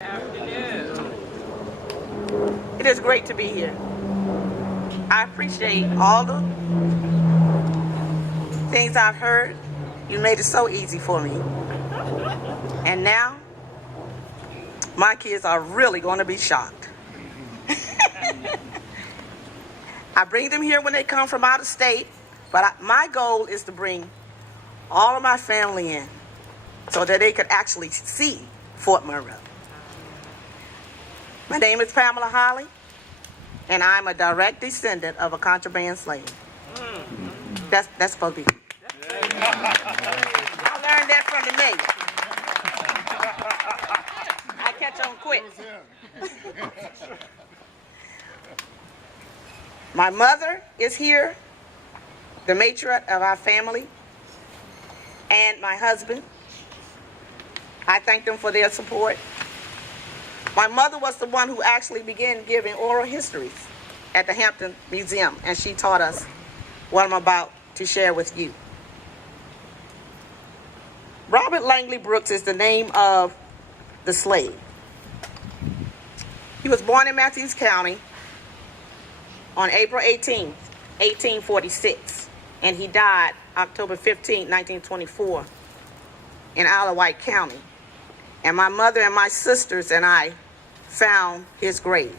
Afternoon. It is great to be here. I appreciate all the things I've heard. You made it so easy for me. And now, my kids are really going to be shocked. I bring them here when they come from out of state, but my goal is to bring all of my family in so that they could actually see Fort Monroe. My name is Pamela Holley, and I'm a direct descendant of a contraband slave. That's supposed to be. I learned that from the Navy. I catch on quick. My mother is here, the matriarch of our family, and my husband. I thank them for their support. My mother was the one who actually began giving oral histories at the Hampton Museum, and she taught us what I'm about to share with you. Robert Langley Brooks is the name of the slave. He was born in Matthews County on April 18, 1846, and he died October 15, 1924 in Isle of Wight County. And my mother and my sisters and I found his grave.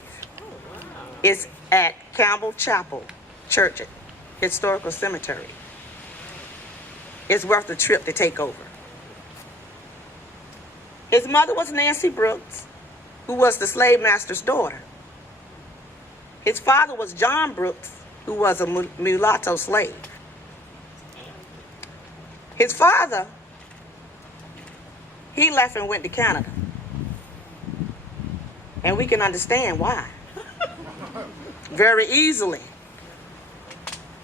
It's at Campbell Chapel Church, Historical Cemetery. It's worth a trip to take over. His mother was Nancy Brooks, who was the slave master's daughter. His father was John Brooks, who was a mulatto slave. His father, he left and went to Canada. And we can understand why. Very easily.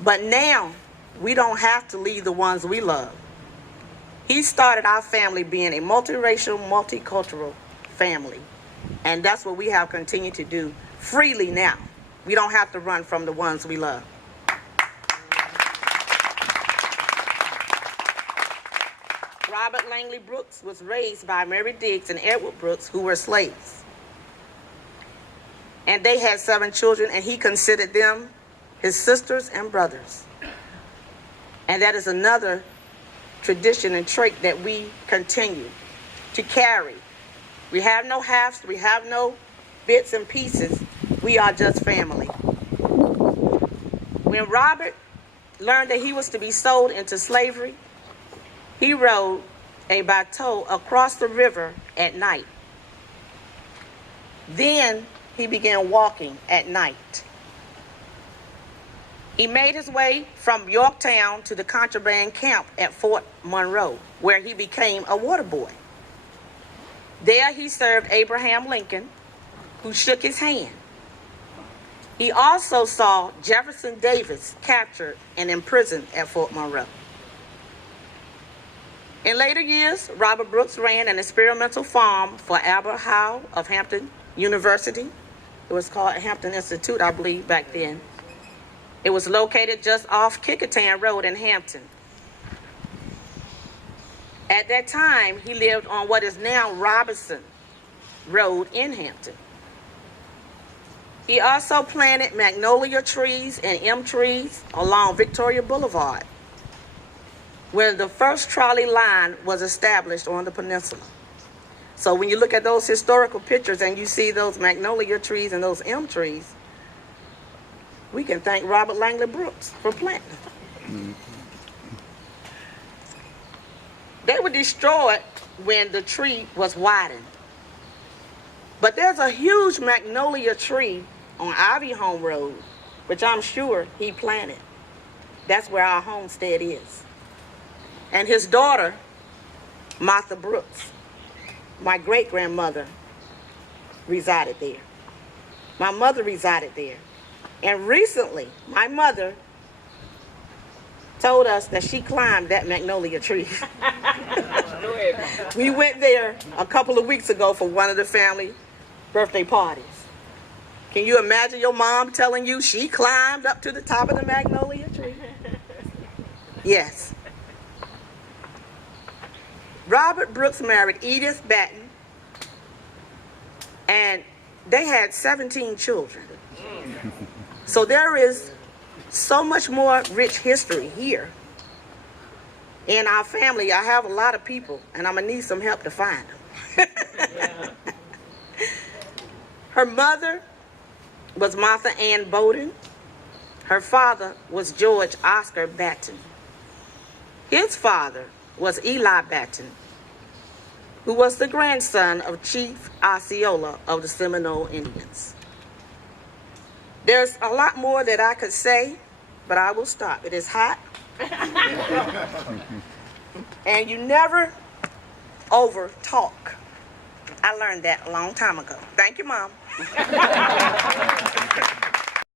But now, we don't have to leave the ones we love. He started our family being a multiracial, multicultural family. And that's what we have continued to do freely now. We don't have to run from the ones we love. Robert Langley Brooks was raised by Mary Diggs and Edward Brooks, who were slaves. And they had 7 children, and he considered them his sisters and brothers. And that is another tradition and trait that we continue to carry. We have no halves, we have no bits and pieces. We are just family. When Robert learned that he was to be sold into slavery, he rode a bateau across the river at night. Then he began walking at night. He made his way from Yorktown to the contraband camp at Fort Monroe, where he became a water boy. There he served Abraham Lincoln, who shook his hand. He also saw Jefferson Davis captured and imprisoned at Fort Monroe. In later years, Robert Brooks ran an experimental farm for Albert Howe of Hampton University. It was called Hampton Institute, I believe, back then. It was located just off Kickertan Road in Hampton. At that time, he lived on what is now Robinson Road in Hampton. He also planted magnolia trees and elm trees along Victoria Boulevard, where the first trolley line was established on the peninsula. So when you look at those historical pictures and you see those magnolia trees and those elm trees, we can thank Robert Langley Brooks for planting them. They were destroyed when the tree was widened. But there's a huge magnolia tree on Ivy Home Road, which I'm sure he planted. That's where our homestead is. And his daughter, Martha Brooks, my great-grandmother, resided there. My mother resided there. And recently, my mother told us that she climbed that magnolia tree. We went there a couple of weeks ago for one of the family birthday parties. Can you imagine your mom telling you she climbed up to the top of the magnolia tree? Yes. Robert Brooks married Edith Batten, they had 17 children. So there is so much more rich history here. In our family, I have a lot of people, and I'm going to need some help to find them. Her mother was Martha Ann Bowden. Her father was George Oscar Batten. His father was Eli Batten, who was the grandson of Chief Osceola of the Seminole Indians. There's a lot more that I could say, but I will stop. It is hot. And you never over talk. I learned that a long time ago. Thank you, Mom.